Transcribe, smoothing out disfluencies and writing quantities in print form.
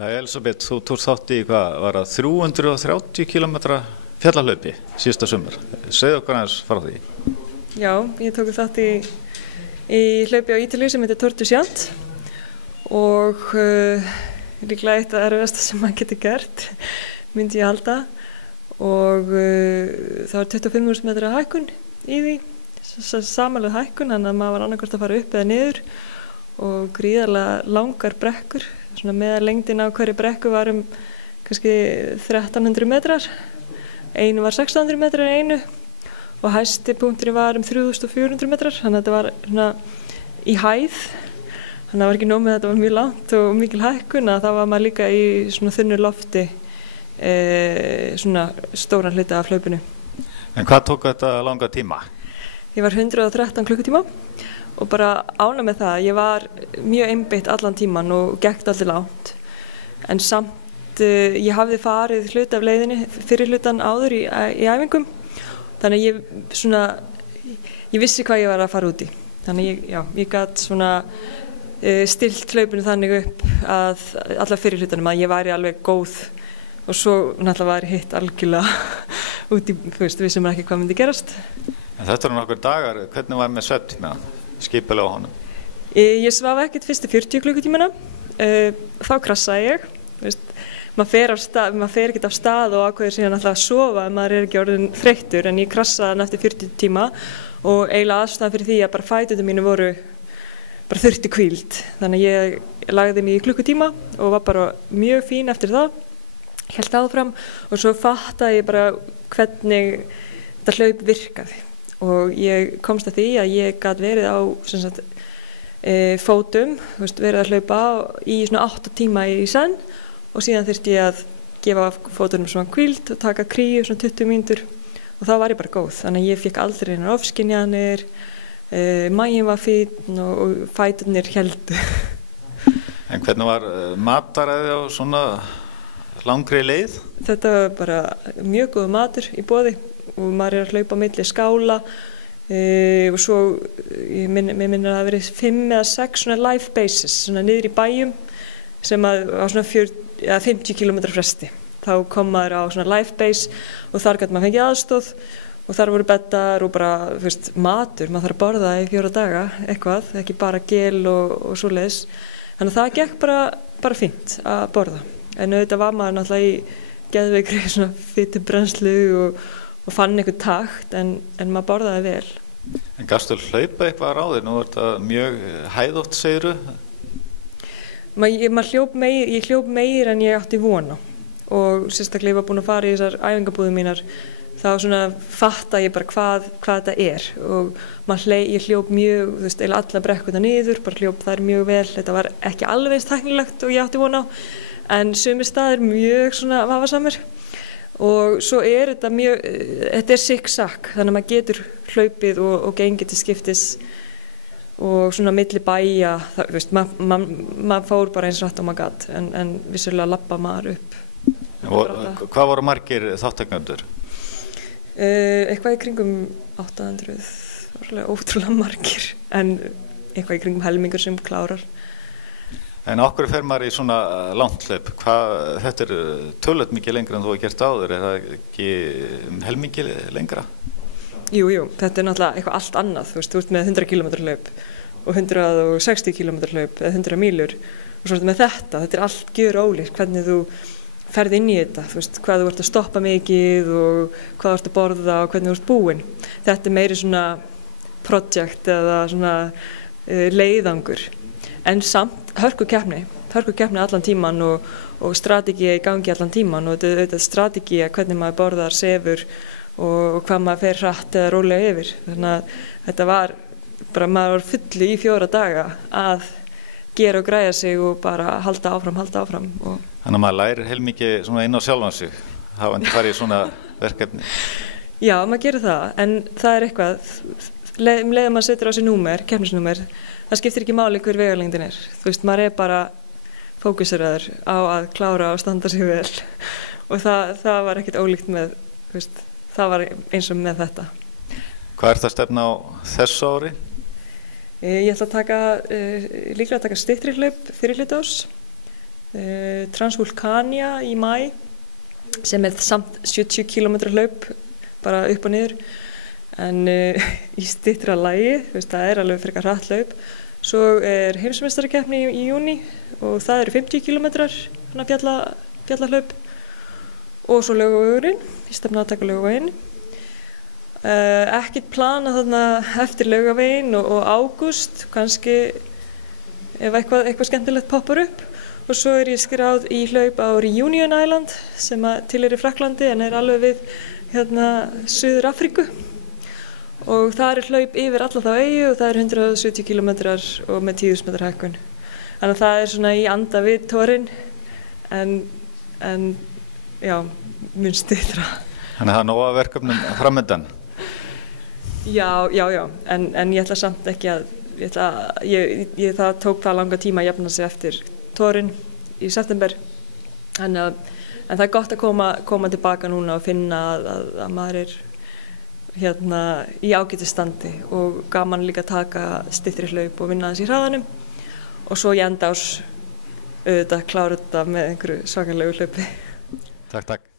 Já, Elisabeth, þú tókst þátt í hvað var það 330 km fjallahlaupi síðasta sumar. Segðu okkur aðeins frá því. Já, ég tók þátt í hlaupi á Ítalíu sem heitir Tour du Géant og líklega eitt af erfiðasta sem maður getur gert, myndi ég halda. Og það var 25.000 metra hækkun í því, samanlögð hækkun, þannig að maður var annarkvort að fara upp eða niður og gríðarlega langar brekkur. Svona meðallengdin á hverju brekku var kannski 1300 metrar, einu var 1600 metrar einu og hæsti punkturinn var 3400 metrar, þannig að þetta var svona í hæð, þannig að það var ekki nóg með að þetta var mjög langt og mikil hækkun, að þá var maður líka í svona þunnu lofti, svona stóran hluta af hlaupinu. En hvað tók þetta langa tíma? Ég var 113 klukkutíma. Og bara ánægð með það, ég var mjög einbeitt allan tíman og gekk allir langt. En samt, ég hafði farið hluta af leiðinni, fyrir hlutan áður í æfingum. Þannig að ég vissi hvað ég var að fara út í. Þannig ég gat svona stillt hlaupinu þannig upp að allar fyrir hlutanum að ég væri alveg góð. Og svo náttúrulega var hitt algjörlega út í, vissum ekki hvað myndi gerast. En þetta nokkur dagar, hvernig var með svefntíma? Skipulega á honum? Ég svaf ekkert fyrstu 40 klukkutímana, þá krassaði ég. Maður fer ekkert af stað og ákveður síðan alltaf að sofa ef maður ekki orðinn þreyttur, en ég krassaði hann eftir 40 tíma og eiginlega aðstæðan fyrir því að bara fæturnar mínu voru bara þurfti hvíld. Þannig að ég lagði mig í klukkutíma og var bara mjög fín eftir það, hélt áfram og svo fattaði ég bara hvernig þetta hlaup virkaði. Og ég komst að því að ég gat verið á fótum, verið að hlaupa í svona 8 tíma í senn og síðan þurfti ég að gefa fótunum svona hvíld og taka kríu svona 20 mínútur og þá var ég bara góð. Þannig að ég fikk aldrei einar ofskynjanir, maginn var fínn og fæturnir héldu. En hvernig var mataræði á svona langri leið? Þetta var bara mjög góð matur í boði. Og maður að hlaupa milli skála og svo, mér minnir að það hafi verið 5 eða 6 svona life bases, svona niður í bæjum sem á svona 50 km fresti. Þá kom maður á svona life base og þar gat maður fengið aðstoð og þar voru beddar og bara, matur, maður þarf að borða í 4 daga, eitthvað, ekki bara gel og svoleiðis. Þannig að það gekk bara fínt að borða. En auðvitað var maður náttúrulega í geðveikri svona fitubrennslu og fann einhvern takt, en maður borðaði vel. En gastu hlaupa eitthvað á þér? Nú er þetta mjög hæðótt, segirðu? Ég hljóp meir en ég átti von á. Og sérstaklega ég var búin að fara í þessar æfingabúðir mínar, þá svona fatta ég bara hvað þetta er. Og ég hljóp mjög, eiginlega alla brekkurnar niður, bara hljóp þær mjög vel. Þetta var ekki alveg eins tæknilegt og ég átti von á, en sumir staðir mjög svona vafasamir. Og svo þetta er zigzag, þannig að maður getur hlaupið og gengið til skiptis og svona milli bæja, maður fór bara eins rætt og maður gat, en vissulega labba maður upp. Og hvað voru margir þátttakendur? Eitthvað í kringum 800, ótrúlega margir, en eitthvað í kringum helmingur sem klárar. En okkur fer maður í svona langt hlaup? Þetta er tölvöld mikið lengra en þú hefur gert áður, er það ekki helmikið lengra? Jú, þetta er náttúrulega eitthvað allt annað, þú ert með 100 km hlaup og 160 km hlaup eða 100 mílur og svo með þetta er allt gjörólíkt, hvernig þú ferð inn í þetta, hvað þú ert að stoppa mikið og hvað þú ert að borða og hvernig þú ert búinn. Þetta er meiri svona project eða svona leiðangur. En samt hörkukeppni allan tíman og strategía í gangi allan tíman og þetta strategía hvernig maður borðar, sefur og hvað maður fer hratt eða rólega yfir. Þannig að þetta var bara, maður var fullu í 4 daga að gera og græja sig og bara halda áfram. Þannig að maður lærir heilmikið svona inn á sjálfan sig, hafandi farið í svona verkefni. Já, maður gerir það, en það er eitthvað, leið maður setur á sig númer, keppnisnúmer, það skiptir ekki máli hver vegalengdin er. Maður er bara fókuseraður á að klára og standa sig vel og það var ekkert ólíkt með, það var eins og með þetta. Hvað ert að stefna á þessu ári? Ég ætla að líklega að taka styttri hlaup fyrir hluta árs Transvulcania í maí sem samt 70 km hlaup bara upp og niður en í styttra lagi, það alveg frekar hratt hlaup. Svo heimsmeistarakeppni í júní og það eru 50 km fjallahlaup og svo Laugavegurinn, ég stefna að taka Laugaveginn. Ekkert plana þarna eftir Laugaveginn og ágúst, kannski ef eitthvað skemmtilegt poppar upp. Og svo ég skráð í hlaup á Reunion Island sem tilheyrir Frakklandi en alveg við Suður Afríku. Og það hlaup yfir alla þá eyju og það 170 km og með 10.000 metra hækkun. Þannig að það svona í anda við Torinn en já, mun styttra. Þannig að það nóga verkefnum framöndan? Já, en ég ætla samt ekki að, það tók það langa tíma að jafna sig eftir Torinn í september. En það gott að koma tilbaka núna og finna að maður í ágætisstandi og gaman líka að taka styttri hlaup og vinna aðeins í hraðanum og svo í enda árs auðvitað klára þetta með einhverju svakalegu hlaupi. Takk.